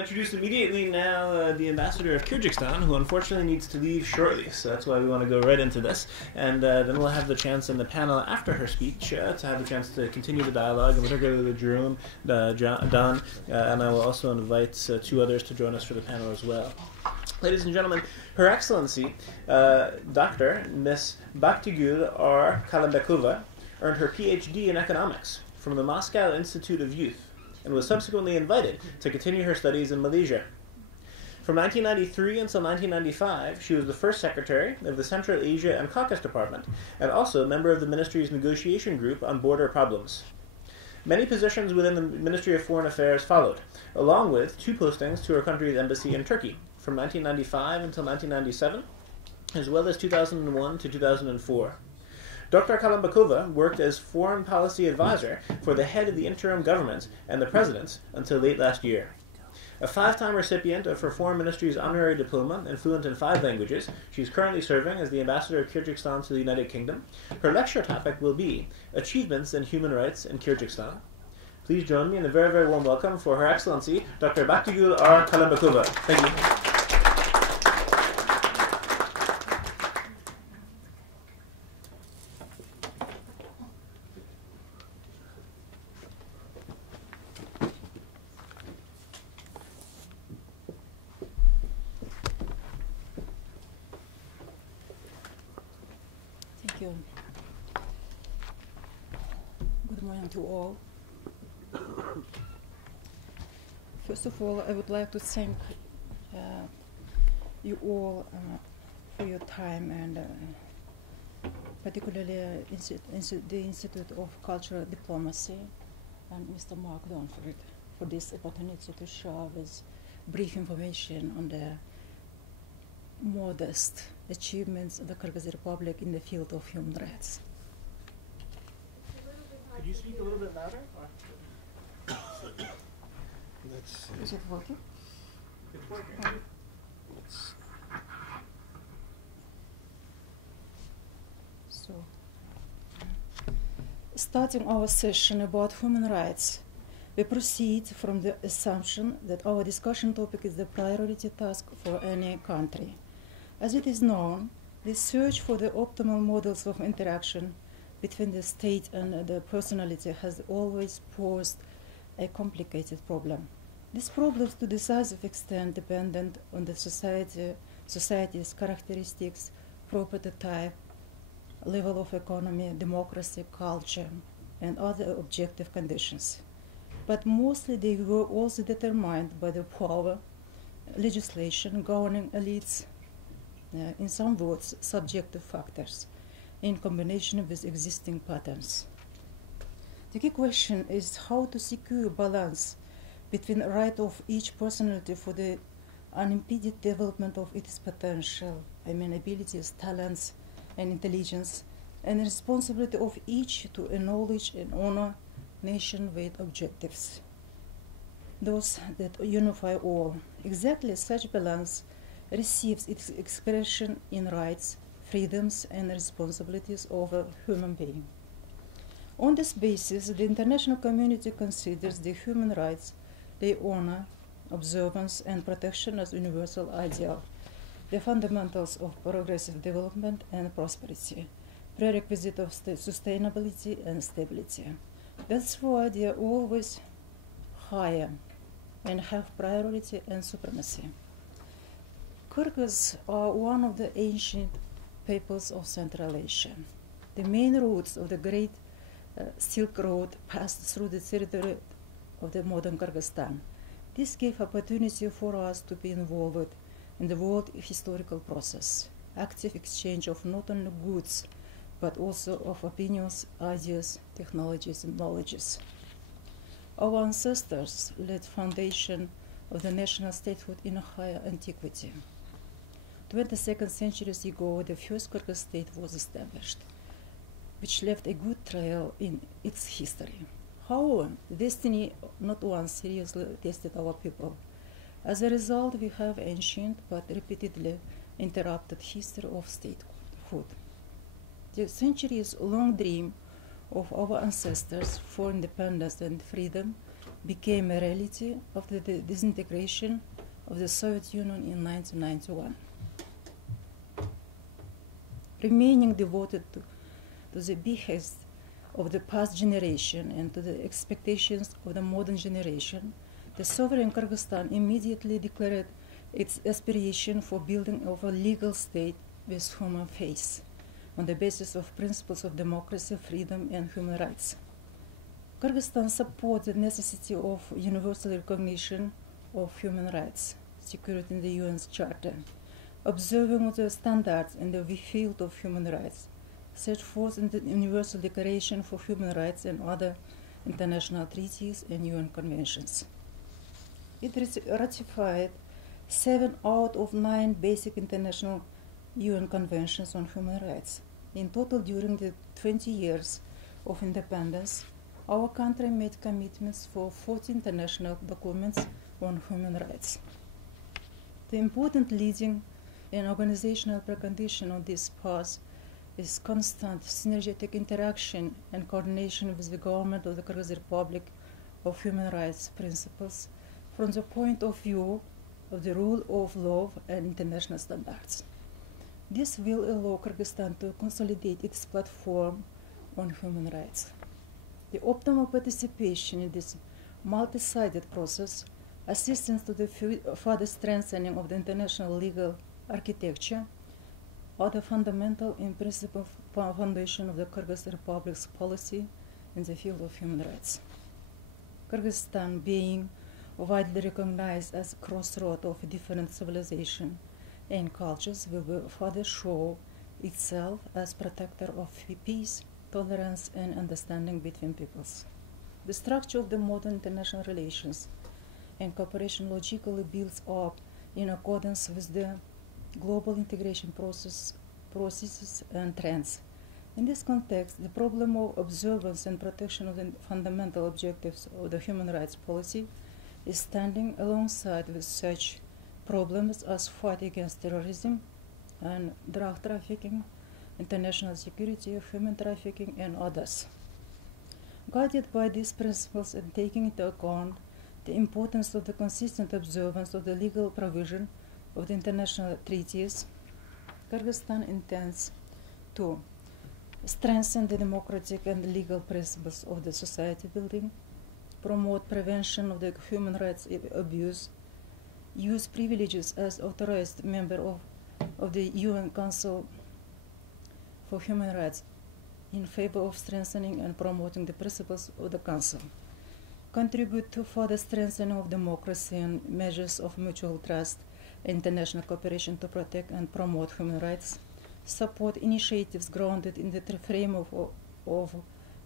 introduce immediately now the ambassador of Kyrgyzstan, who unfortunately needs to leave shortly, so that's why we want to go right into this. And then we'll have the chance in the panel after her speech to have the chance to continue the dialogue, and particularly Jerome, Don, and I will also invite two others to join us for the panel as well. Ladies and gentlemen, Her Excellency, Dr. Miss Baktygul Kalambekova, earned her PhD in economics from the Moscow Institute of Youth, and was subsequently invited to continue her studies in Malaysia. From 1993 until 1995, she was the first secretary of the Central Asia and Caucasus Department, and also a member of the Ministry's negotiation group on border problems. Many positions within the Ministry of Foreign Affairs followed, along with 2 postings to her country's embassy in Turkey, from 1995 until 1997, as well as 2001 to 2004. Dr. Kalambekova worked as foreign policy advisor for the head of the interim government and the president until late last year. A 5-time recipient of her foreign ministry's honorary diploma and fluent in 5 languages, she is currently serving as the ambassador of Kyrgyzstan to the United Kingdom. Her lecture topic will be Achievements in Human Rights in Kyrgyzstan. Please join me in a very, very warm welcome for Her Excellency, Dr. Baktygul Kalambekova. Thank you. Good morning to all. First of all, I would like to thank you all for your time, and particularly the Institute of Cultural Diplomacy and Mr. Mark Donford for this opportunity to share with brief information on the modest achievements of the Kyrgyz Republic in the field of human rights. Could you speak a little bit louder? Is it working? It's working. So, starting our session about human rights, we proceed from the assumption that our discussion topic is the priority task for any country. As it is known, the search for the optimal models of interaction between the state and the personality has always posed a complicated problem. This problem is to a decisive extent dependent on the society's characteristics, property type, level of economy, democracy, culture, and other objective conditions. But mostly they were also determined by the power, legislation, governing elites, in some words, subjective factors, in combination with existing patterns. The key question is how to secure balance between the right of each personality for the unimpeded development of its potential, abilities, talents, and intelligence, and the responsibility of each to acknowledge and honor nation-wide objectives, those that unify all. Exactly such balance receives its expression in rights, freedoms, and responsibilities of a human being. On this basis, the international community considers the human rights, their honor, observance, and protection as universal ideal, the fundamentals of progressive development and prosperity, prerequisite of sustainability and stability. That's why they are always higher and have priority and supremacy. Kyrgyz are one of the ancient peoples of Central Asia. The main routes of the Great Silk Road passed through the territory of the modern Kyrgyzstan. This gave opportunity for us to be involved in the world historical process, active exchange of not only goods, but also of opinions, ideas, technologies, and knowledges. Our ancestors laid foundation of the national statehood in a higher antiquity. 22nd centuries ago, the first Kyrgyz state was established, which left a good trail in its history. However, destiny not once seriously tested our people. As a result, we have ancient but repeatedly interrupted history of statehood. The centuries-long dream of our ancestors for independence and freedom became a reality after the disintegration of the Soviet Union in 1991. Remaining devoted to the behest of the past generation and to the expectations of the modern generation, the sovereign Kyrgyzstan immediately declared its aspiration for building of a legal state with human face, on the basis of principles of democracy, freedom, and human rights. Kyrgyzstan supports the necessity of universal recognition of human rights, secured in the UN's Charter, observing the standards in the field of human rights, set forth in the Universal Declaration for Human Rights and other international treaties and UN conventions. It ratified 7 out of 9 basic international UN conventions on human rights. In total, during the 20 years of independence, our country made commitments for 40 international documents on human rights. The important leading and organizational precondition of this path is constant synergetic interaction and coordination with the government of the Kyrgyz Republic of human rights principles from the point of view of the rule of law and international standards. This will allow Kyrgyzstan to consolidate its platform on human rights. The optimal participation in this multi-sided process, assistance to the further strengthening of the international legal architecture, are the fundamental and principal foundation of the Kyrgyz Republic's policy in the field of human rights. Kyrgyzstan, being widely recognized as a crossroad of different civilizations and cultures, will further show itself as protector of peace, tolerance, and understanding between peoples. The structure of the modern international relations and cooperation logically builds up in accordance with the global integration processes and trends. In this context, the problem of observance and protection of the fundamental objectives of the human rights policy is standing alongside with such problems as fight against terrorism and drug trafficking, international security, human trafficking, and others. Guided by these principles and taking into account the importance of the consistent observance of the legal provision of the international treaties, Kyrgyzstan intends to strengthen the democratic and legal principles of the society building, promote prevention of the human rights abuse, use privileges as authorized member of the UN Council for Human Rights in favor of strengthening and promoting the principles of the Council, contribute to further strengthening of democracy and measures of mutual trust and international cooperation to protect and promote human rights, support initiatives grounded in the frame of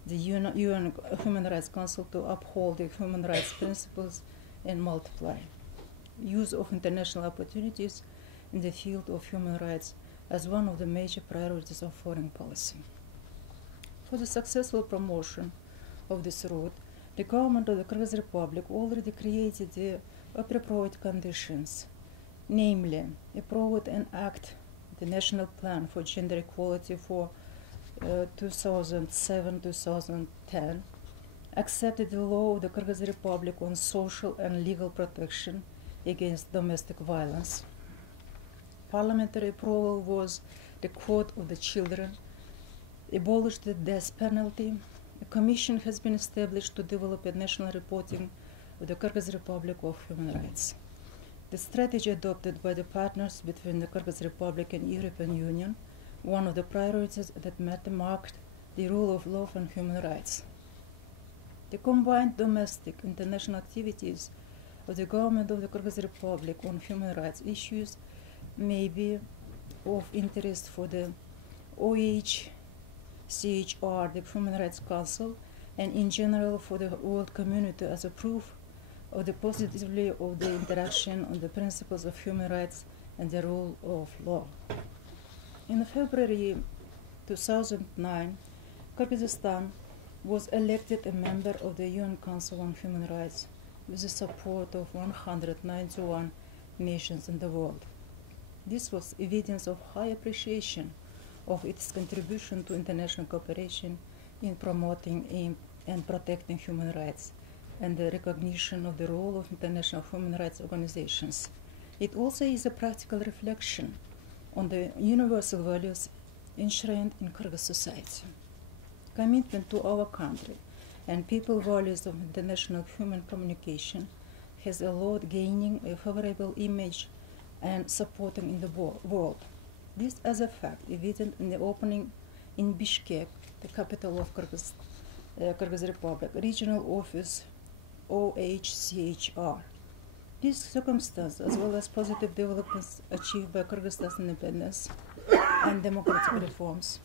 the UN Human Rights Council to uphold the human rights principles and multiply, use of international opportunities in the field of human rights as one of the major priorities of foreign policy. For the successful promotion of this route, the government of the Kyrgyz Republic already created the appropriate conditions, namely, approved and act the National Plan for Gender Equality for 2007-2010, accepted the law of the Kyrgyz Republic on social and legal protection against domestic violence. Parliamentary approval was the Code of the Children, abolished the death penalty. A commission has been established to develop a national reporting of the Kyrgyz Republic of human rights. The strategy adopted by the partners between the Kyrgyz Republic and European Union, one of the priorities that marked the rule of law and human rights. The combined domestic international activities of the government of the Kyrgyz Republic on human rights issues may be of interest for the OHCHR, the Human Rights Council, and in general for the world community as a proof of the positivity of the interaction on the principles of human rights and the rule of law. In February 2009, Kyrgyzstan was elected a member of the UN Council on Human Rights with the support of 191 nations in the world. This was evidence of high appreciation of its contribution to international cooperation in promoting and protecting human rights and the recognition of the role of international human rights organizations. It also is a practical reflection on the universal values enshrined in Kyrgyz society. Commitment to our country and people values of international human communication has allowed gaining a favorable image and supporting in the world. This as a fact evident in the opening in Bishkek, the capital of Kyrgyz Republic, regional office OHCHR. This circumstance, as well as positive developments achieved by Kyrgyzstan's independence and democratic reforms,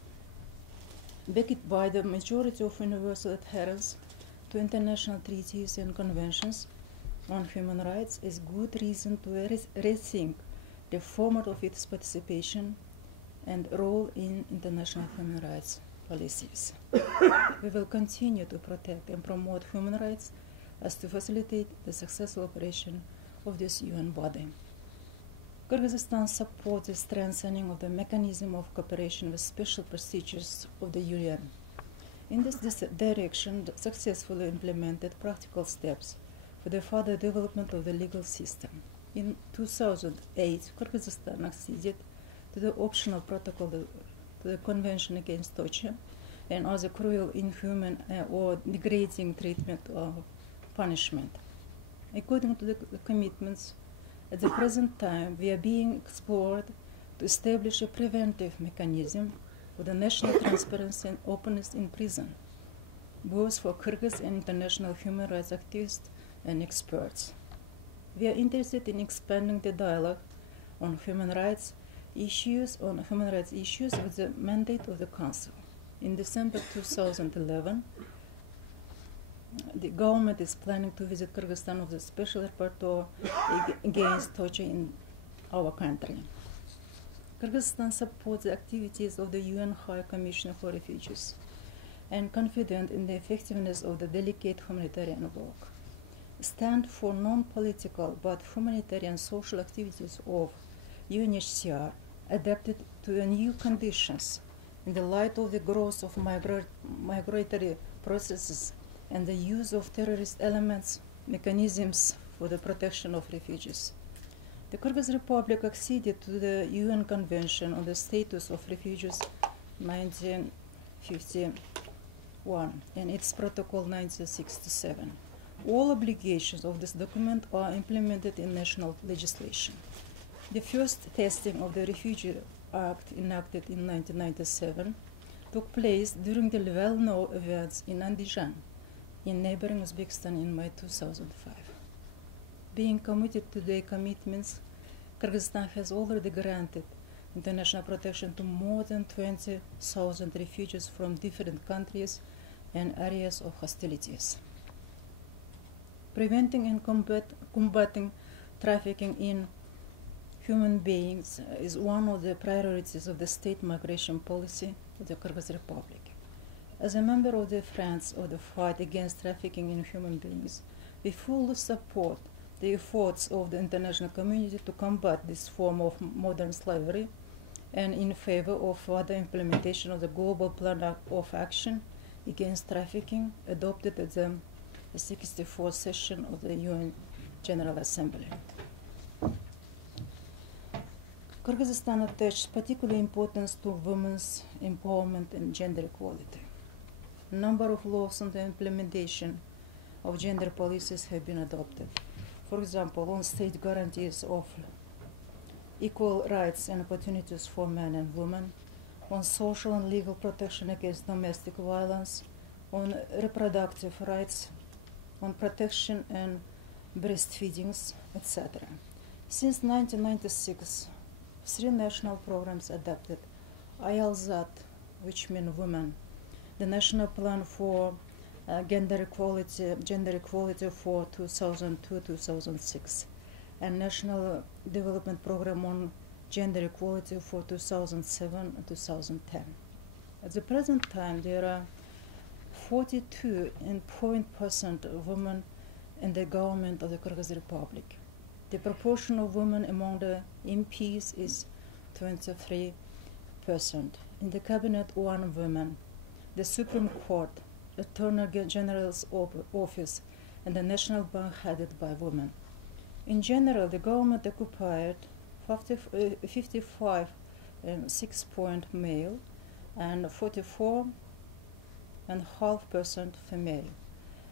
backed by the majority of universal adherence to international treaties and conventions on human rights, is good reason to rethink the format of its participation and role in international human rights policies. We will continue to protect and promote human rights as to facilitate the successful operation of this UN body. Kyrgyzstan supports the strengthening of the mechanism of cooperation with special procedures of the UN. In this direction, successfully implemented practical steps for the further development of the legal system. In 2008, Kyrgyzstan acceded to the optional protocol to the Convention Against Torture and other cruel, inhuman, or degrading treatment or punishment. According to the commitments, at the present time, we are being explored to establish a preventive mechanism for the national transparency and openness in prison, both for Kyrgyz and international human rights activists and experts. We are interested in expanding the dialogue on human rights issues with the mandate of the Council. In December 2011, the government is planning to visit Kyrgyzstan with a special rapporteur against torture in our country. Kyrgyzstan supports the activities of the UN High Commissioner for Refugees and confident in the effectiveness of the delicate humanitarian work. Stand for non-political but humanitarian social activities of UNHCR adapted to the new conditions in the light of the growth of migratory processes and the use of terrorist elements, mechanisms for the protection of refugees. The Kyrgyz Republic acceded to the UN Convention on the Status of Refugees 1951 and its Protocol 1967. All obligations of this document are implemented in national legislation. The first testing of the Refugee Act, enacted in 1997, took place during the well-known events in Andijan, in neighboring Uzbekistan, in May 2005. Being committed to their commitments, Kyrgyzstan has already granted international protection to more than 20,000 refugees from different countries and areas of hostilities. Preventing and combating trafficking in human beings is one of the priorities of the state migration policy of the Kyrgyz Republic. As a member of the Friends of the Fight Against Trafficking in Human Beings, we fully support the efforts of the international community to combat this form of modern slavery and in favor of further implementation of the Global Plan of Action Against Trafficking adopted at the 64th session of the UN General Assembly. Kyrgyzstan attaches particular importance to women's empowerment and gender equality. A number of laws on the implementation of gender policies have been adopted. For example, on state guarantees of equal rights and opportunities for men and women, on social and legal protection against domestic violence, on reproductive rights, on protection and breastfeedings, etc. Since 1996, 3 national programs adopted: ILZAT, which means women, the National Plan for Gender Equality for 2002-2006, and National Development Program on Gender Equality for 2007 and 2010. At the present time, there are 42% of women in the government of the Kyrgyz Republic. The proportion of women among the MPs is 23%. In the cabinet, 1 woman. The Supreme Court, Attorney General's Office, and the National Bank headed by women. In general, the government occupied 55 6% male and 44.5% female.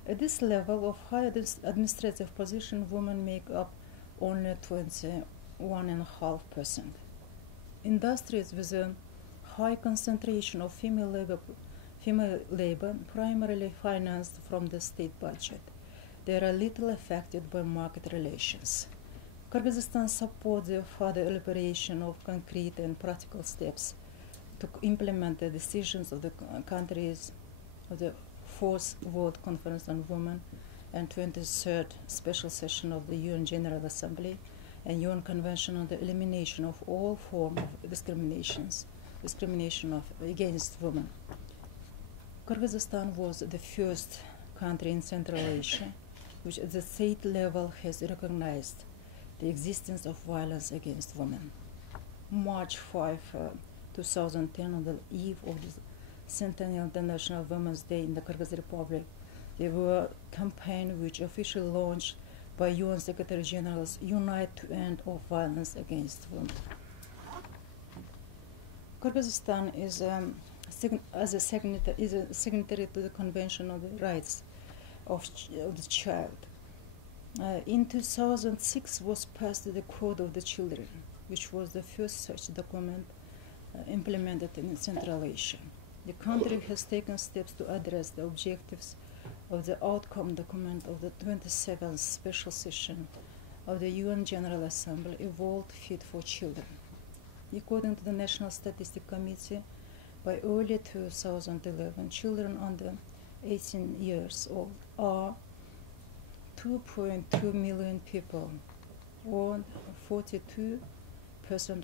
At this level of high administrative position, women make up only 21.5%. Industries with a high concentration of female labor, primarily financed from the state budget. They are little affected by market relations. Kyrgyzstan supports the further elaboration of concrete and practical steps to implement the decisions of the countries of the 4th World Conference on Women and 23rd Special Session of the UN General Assembly and UN Convention on the Elimination of all forms of discrimination against women. Kyrgyzstan was the first country in Central Asia which at the state level has recognized the existence of violence against women. March 5, 2010, on the eve of the Centennial International Women's Day in the Kyrgyz Republic, there were a campaign which officially launched by UN Secretary General's Unite to End of Violence Against Women. Kyrgyzstan is a signatory to the Convention on the Rights of the Child. In 2006 was passed the Code of the Children, which was the first such document implemented in Central Asia. The country has taken steps to address the objectives of the outcome document of the 27th Special Session of the UN General Assembly, A World Fit for Children. According to the National Statistic Committee, by early 2011, children under 18 years old are 2.2 million people, or 42%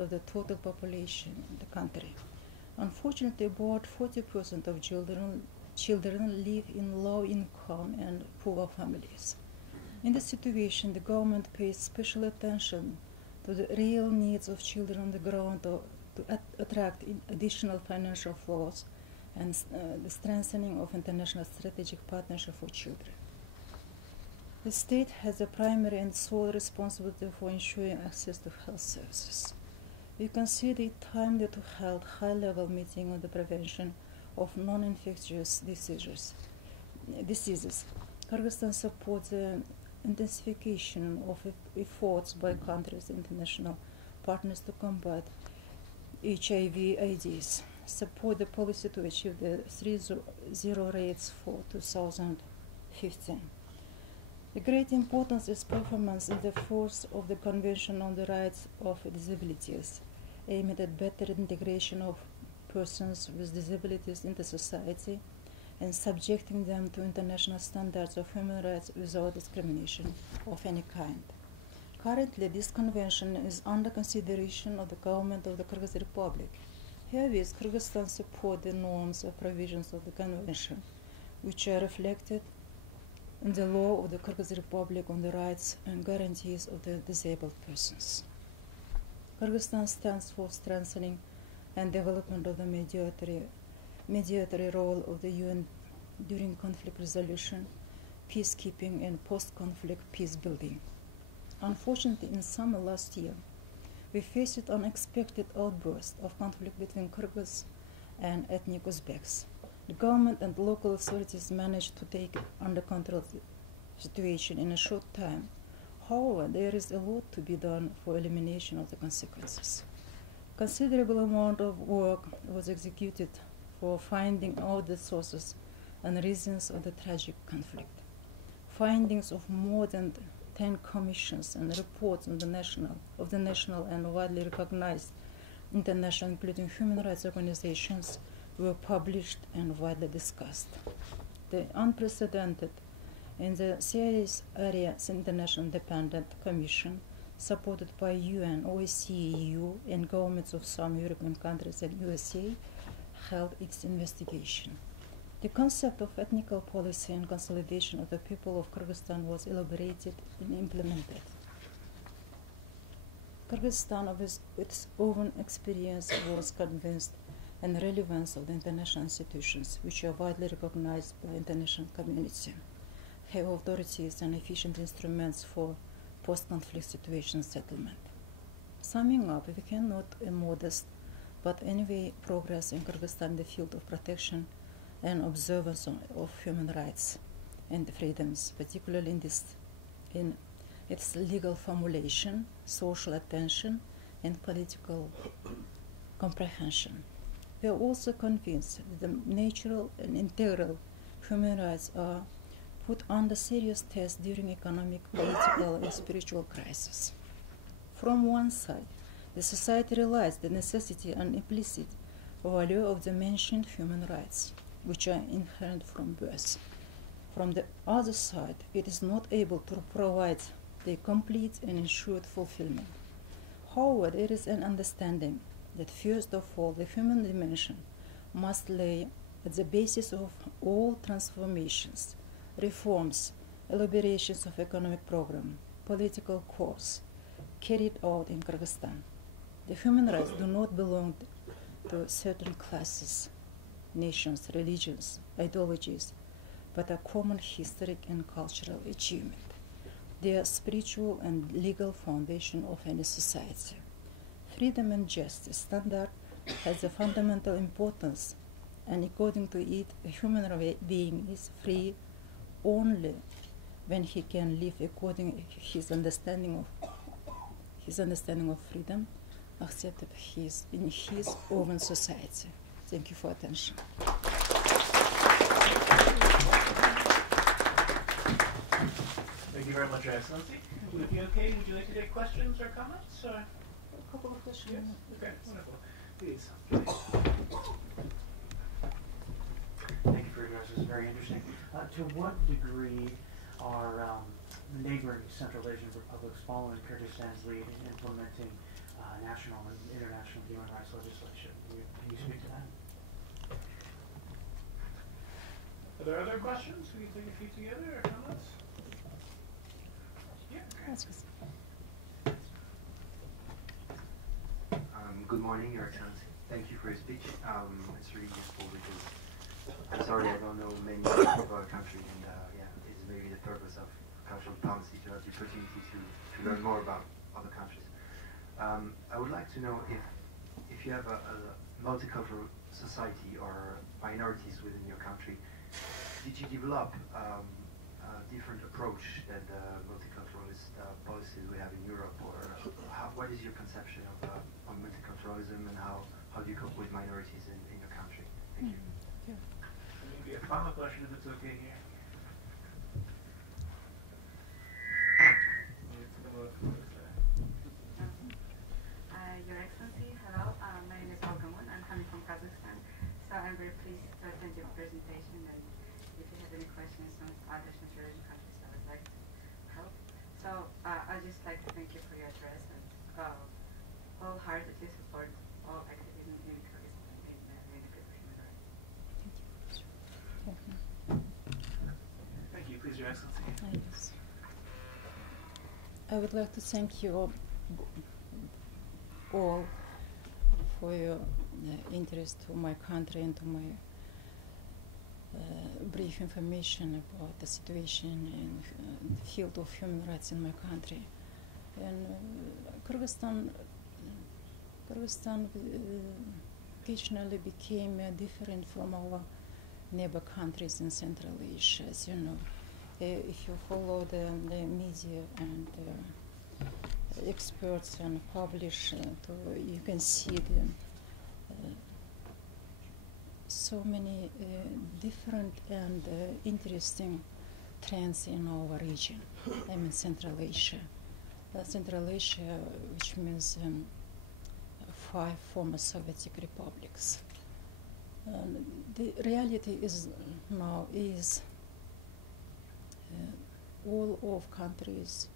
of the total population in the country. Unfortunately, about 40% of children live in low-income and poor families. In this situation, the government pays special attention to the real needs of children on the ground to attract additional financial flows and the strengthening of international strategic partnership for children. The state has a primary and sole responsibility for ensuring access to health services. We consider it timely to hold high-level meeting on the prevention of non-infectious diseases. Kyrgyzstan supports the intensification of efforts by countries and international partners to combat HIV/AIDS, support the policy to achieve the 3.0 rates for 2015. The great importance is performance in the force of the Convention on the Rights of Disabilities, aimed at better integration of persons with disabilities into society and subjecting them to international standards of human rights without discrimination of any kind. Currently, this convention is under consideration of the government of the Kyrgyz Republic. Herewith, Kyrgyzstan supports the norms and provisions of the convention, which are reflected in the law of the Kyrgyz Republic on the rights and guarantees of the disabled persons. Kyrgyzstan stands for strengthening and development of the mediatory role of the UN during conflict resolution, peacekeeping, and post-conflict peace building. Unfortunately, in summer last year, we faced an unexpected outburst of conflict between Kyrgyz and ethnic Uzbeks. The government and local authorities managed to take under control the situation in a short time. However, there is a lot to be done for elimination of the consequences. Considerable amount of work was executed for finding out the sources and reasons of the tragic conflict. Findings of more than 10 commissions and reports on the national and widely recognized international, including human rights organizations, were published and widely discussed. The unprecedented in the CIS area International Independent Commission, supported by UN, OSCE, EU, and governments of some European countries and USA, held its investigation. The concept of ethnical policy and consolidation of the people of Kyrgyzstan was elaborated and implemented. Kyrgyzstan, with its own experience, was convinced and relevance of the international institutions, which are widely recognized by the international community. have authorities and efficient instruments for post-conflict situation settlement. Summing up, we can note a modest but anyway progress in Kyrgyzstan in the field of protection and observance of human rights and freedoms, particularly in its legal formulation, social attention, and political comprehension. We are also convinced that the natural and integral human rights are put under serious test during economic, political, and spiritual crisis. From one side, the society realizes the necessity and implicit value of the mentioned human rights, which are inherent from birth. From the other side, it is not able to provide the complete and ensured fulfillment. However, there is an understanding that first of all, the human dimension must lay at the basis of all transformations, reforms, elaborations of economic program, political course carried out in Kyrgyzstan. The human rights do not belong to certain classes, nations, religions, ideologies, but a common historic and cultural achievement. They are spiritual and legal foundation of any society. Freedom and justice standard has a fundamental importance, and according to it, a human being is free only when he can live according to his understanding of freedom, accepted in his own society. Thank you for attention. Thank you very much, Your Excellency. Would it be okay? Would you like to take questions or comments? Or? A couple of questions. Yes. Okay, wonderful. Please. Thank you for your address. This is very interesting. To what degree are neighboring Central Asian republics following Kyrgyzstan's lead in implementing national and international human rights legislation? Can you speak to that? Are there other questions? We can take a few together or comments? Yeah. Good morning, Your Excellency. Thank you for your speech. It's really useful because I'm sorry I don't know many of our country, and it's maybe the purpose of cultural diplomacy to have the opportunity to learn more about other countries. I would like to know if you have a multicultural society or minorities within your country, did you develop a different approach than the multiculturalist policies we have in Europe, or what is your conception of multiculturalism, and how do you cope with minorities in your country? Thank you. Yeah. Maybe a final question if it's okay here. Your Excellency, hello. My name is Baktygul. I'm coming from Kyrgyzstan. So I'm very pleased to attend your presentation, and if you have any questions on other Central Asian countries, I would like to help. So I'd just like to thank you for your address and wholeheartedly support all activism in Kyrgyzstan in the field of human rights. Thank you. Please, Your Excellency. Yes. I would like to thank you all for your interest to my country and to my brief information about the situation in the field of human rights in my country. And Kyrgyzstan occasionally became different from our neighbor countries in Central Asia, as you know. If you follow the media and experts and publish, you can see so many different and interesting trends in our region. I mean Central Asia. Central Asia, which means 5 former Soviet republics. The reality is now all of countries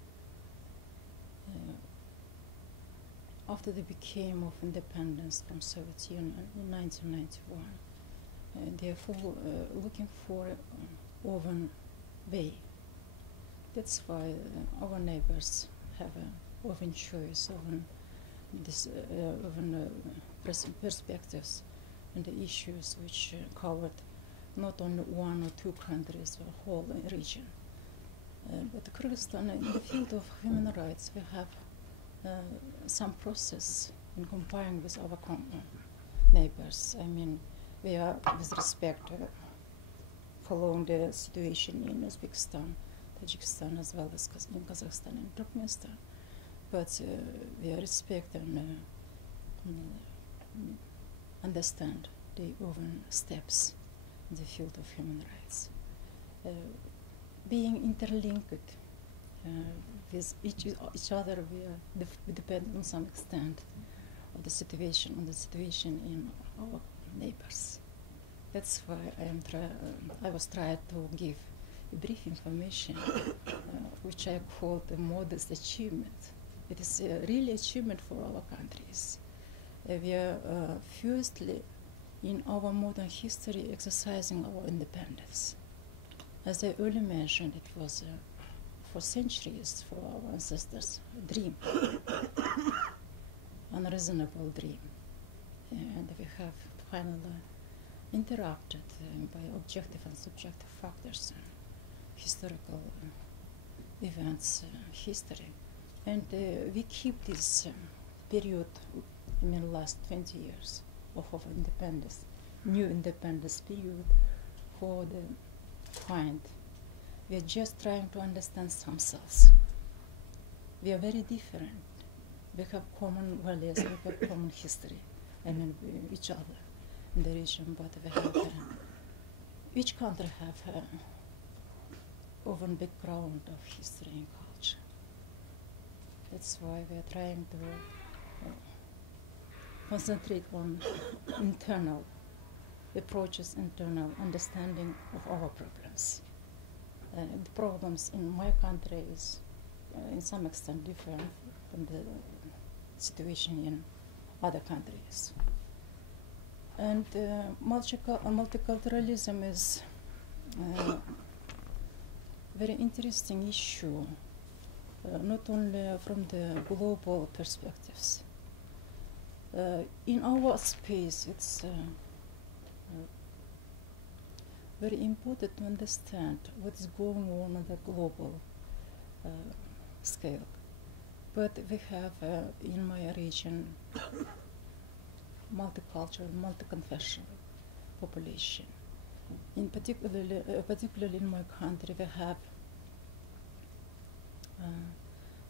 after they became of independence from Soviet Union in 1991, therefore looking for open way. That's why our neighbors have an open choice, open perspectives and the issues which covered not only 1 or 2 countries, but whole region. But Kyrgyzstan, in the field of human rights, we have some process in comparing with our neighbors. I mean, we are, with respect, following the situation in Uzbekistan, Tajikistan, as well as in Kazakhstan and Turkmenistan. But we respect and understand the own steps in the field of human rights. Being interlinked with each other, we depend on some extent on the situation in our neighbors. That's why I was trying to give a brief information, which I call the modest achievement. It is a really achievement for our countries. We are firstly, in our modern history, exercising our independence. As I earlier mentioned, it was for centuries for our ancestors a dream, unreasonable dream. And we have finally interrupted by objective and subjective factors, historical events, history. And we keep this period, I mean, last 20 years of independence, new independence period for the point. We are just trying to understand ourselves. We are very different. We have common values, we have common history, I mean, each other in the region, but we have, each country have own background of history and culture. That's why we are trying to concentrate on internal approaches, internal understanding of our problems. The problems in my country is, in some extent, different from the situation in other countries. And multiculturalism is a very interesting issue, not only from the global perspectives. In our space, it's very important to understand what is going on the global scale. But we have, in my region, multicultural, multi-confessional population. Particularly in my country, we have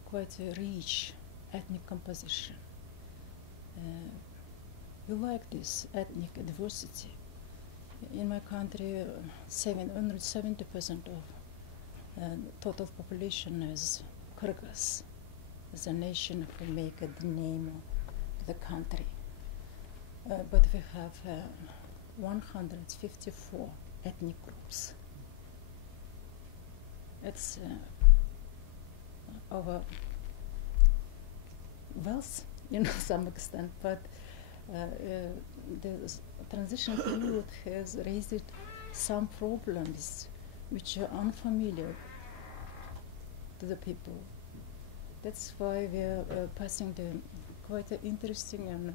quite a rich ethnic composition. We like this ethnic diversity. In my country, 70% of total population is Kyrgyz, as a nation who make the name of the country. But we have 154 ethnic groups. It's our wealth, to some extent, but the transition period has raised some problems which are unfamiliar to the people. That's why we are passing the quite an interesting and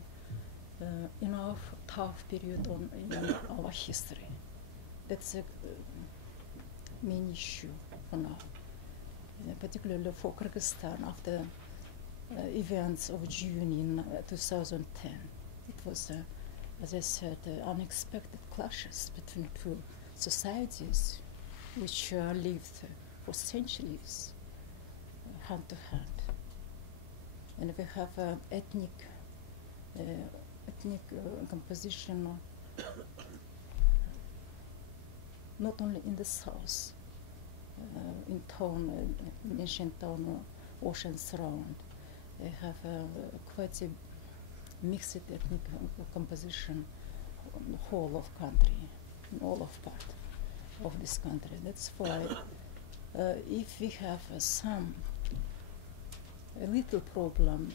enough tough period in our history. That's a main issue for now, particularly for Kyrgyzstan after events of June in 2010. It was, as I said, unexpected clashes between two societies which lived for centuries hand to hand. And we have ethnic composition not only in the south, in town, ancient town, oceans around. They have quite a mixed ethnic composition on the whole of country, in all of part of this country. That's why if we have a little problem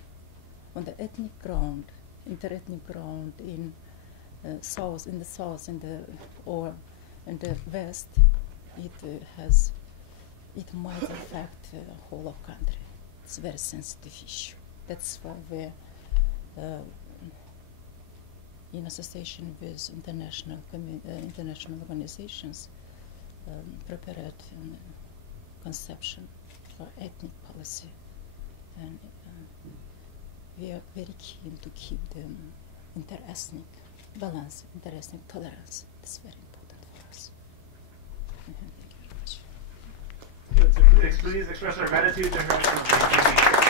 on the ethnic ground, interethnic ground in the south, or in the west, it might affect the whole of country. It's a very sensitive issue. That's why we're in association with international organizations prepared conception for ethnic policy, and we are very keen to keep the inter-ethnic balance, inter-ethnic tolerance. It's very important for us. Thank you very much. Please express our gratitude to her.